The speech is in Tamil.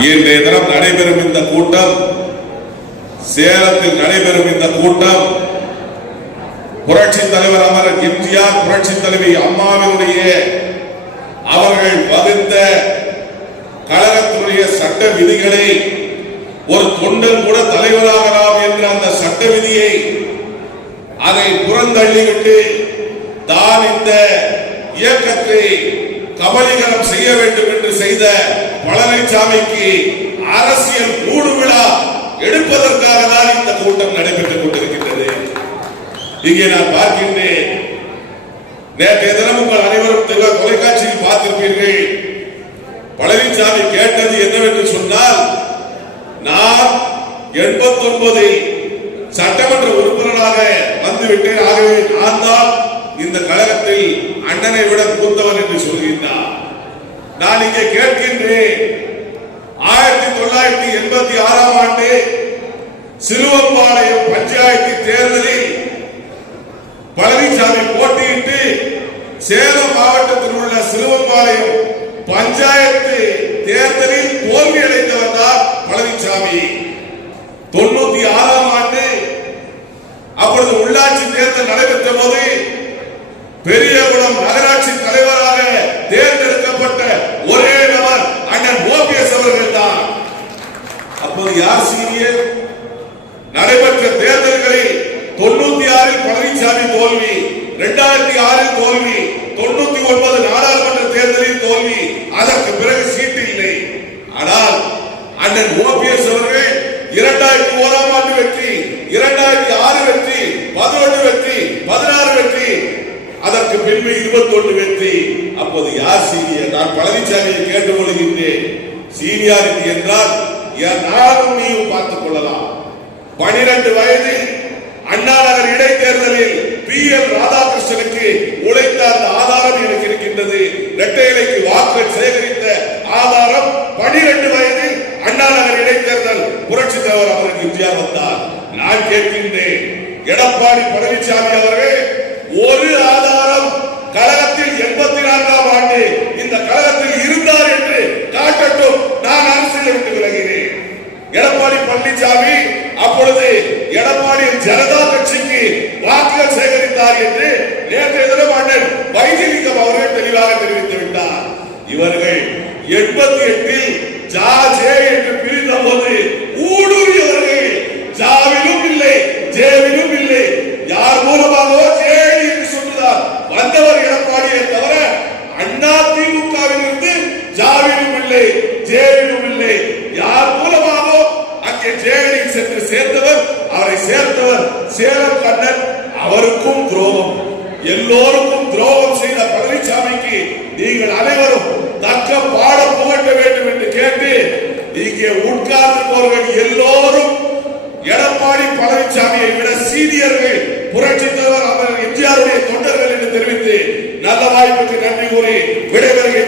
இன்றைய தினம் நடைபெறும் இந்த கூட்டம் சேலத்தில் நடைபெறும் இந்த கூட்டம். புரட்சி தலைவர் அமரர் எம்ஜிஆர் புரட்சி தலைவி அம்மாவினுடைய அவர்கள் வகுத்த கழகத்தினுடைய சட்ட விதிகளை ஒரு தொண்டன் கூட தலைவராகலாம் என்ற அந்த சட்ட விதியை அதை புறந்தள்ளிவிட்டு தான் இந்த இயக்கத்தை கபலீகரம் செய்ய வேண்டும் என்று செய்த பழனிசாமிக்கு அரசியல் கூடு விழா எடுப்பதற்காக தான் இந்த கூட்டம் நடைபெற்றுக் கொண்டிருக்கின்றது. இங்கே நான் பார்க்கின்றேன். நேற்றைய தினம் உங்கள் அனைவரும் தொலைக்காட்சியில் பார்த்திருப்பீர்கள். பழனிசாமி கேட்டது என்னவென்று சொன்னால் நான் எண்பத்தி ஒன்பதில் சட்டமன்ற உறுப்பினராக வந்துவிட்டேன். ஆகவே நான் தான் இந்த கழகத்தில் அண்ணனை விட மூத்தவன் என்று சொல்கின்றார் நான் இங்கே கேட்கின்றேன். ஆயிரத்தி தொள்ளாயிரத்தி எண்பத்தி ஆறாம் ஆண்டு சிறுவம்பாளையம் பஞ்சாயத்து தேர்தலில் பழனிசாமி போட்டியிட்டு சேலம் மாவட்டத்தில் உள்ள சிறுவம்பாளையம் பஞ்சாயத்து தேர்தலில் தோல்வி அடைந்தவர் தான் பழனிசாமி. தொண்ணூத்தி ஆறாம் ஆண்டு அப்பொழுது உள்ளாட்சி தேர்தல் நடைபெற்ற போது பெரியகுளம் நகராட்சி தலைவராக தேர்ந்தெடுக்கப்பட்ட ஒரே நபர் அண்ணன் ஓபிஎஸ் அவர்கள் தான் அப்போது யார் சீனியர்? நடைபெற்ற தேர்தல்களில் தொண்ணூத்தி ஆறில் பழனிசாமி தோல்வி இரண்டாயிரத்தி ஆறில் தோல்வி தொண்ணூத்தி ஒன்பது நாடாளுமன்ற தேர்தலில் தோல்வி அதற்கு பிறகு சீட்டு இல்லை. ஆனால் அண்ணன் ஓபிஎஸ் அவர்கள் இரண்டாயிரத்தி ஓராம் ஆண்டு வெற்றி இரண்டாயிரத்தி ஆறு வெற்றி பதினொன்று வெற்றி பதினாறு வெற்றி அதற்கு பின்பு இருபத்தொன்று வெற்றி. அப்போது யார் சீனியர்? நான் பழனிசாமியை கேட்டுக்கொள்கின்றேன். சீனியாரிட்டி என்றால் யாரும் நீயும் பார்த்துக் கொள்ளலாம். பனிரெண்டு வயதில் அண்ணா நகர் இடைத்தேர்தலில் பி எல் ராதாகிருஷ்ணனுக்கு உழைத்த அந்த ஆதாரம் எனக்கு இருக்கின்றது. இரட்டை இலைக்கு சேகரித்த ஆதாரம் பனிரெண்டு வயதில் அண்ணா நகர் இடைத்தேர்தல் புரட்சி தலைவர் அவருக்கு வித்தியாசம் வந்தார். நான் கேட்கின்றேன். எடப்பாடி பழனிசாமி அவர்கள் ஒரு ஆதாரம் கழகத்தில் எண்பத்தி நான்காம் ஆண்டு இந்த கழகத்தில் இருந்தார் என்று காட்டட்டும் நான் அரசியல் விட்டு விலகிறேன் எடப்பாடி பழனிசாமி அப்பொழுது எடப்பாடி ஜனதா கட்சிக்கு வாக்குகள் என்று நேற்றைய தினம் அண்ணன் வைத்திலிங்கம் அவர்கள் தெளிவாக தெரிவித்து விட்டார். இவர்கள் எண்பத்தி எட்டில் ஜா ஜே என்று பிரிந்த போது ஊடுருவியவர்கள் ஜாவிலும் இல்லை ஜேவிலும் இல்லை. யார் மூலமாகவோ ஜேடி என்று சொல்லுதார் வந்தவர் எடப்பாடியை தவிர அண்ணா திமுகவிலிருந்து ஜாவிலும் இல்லை ஜேவிலும் இல்லை. யார் மூலமாகவோ அங்கே ஜேடி சென்று சேர்ந்தவர் அவரை சேர்த்தவர் சேலம் கண்ணன் அவருக்கும் துரோகம். எல்லோருக்கும் துரோகம் செய்த பழனிசாமிக்கு நீங்கள் அனைவரும் தக்க பாட புகட்ட வேண்டும் என்று கேட்டு இங்கே உட்கார்ந்திருப்பவர்கள் எல்லோரும் எடப்பாடி பழனிசாமியை விட சீனியர்கள் புரட்சி தலைவர் அவர் எம்ஜிஆருடைய தொண்டர்கள் என்று தெரிவித்து நல்ல வாய்ப்புக்கு நன்றி கூறி விடைபெறுகிறேன்.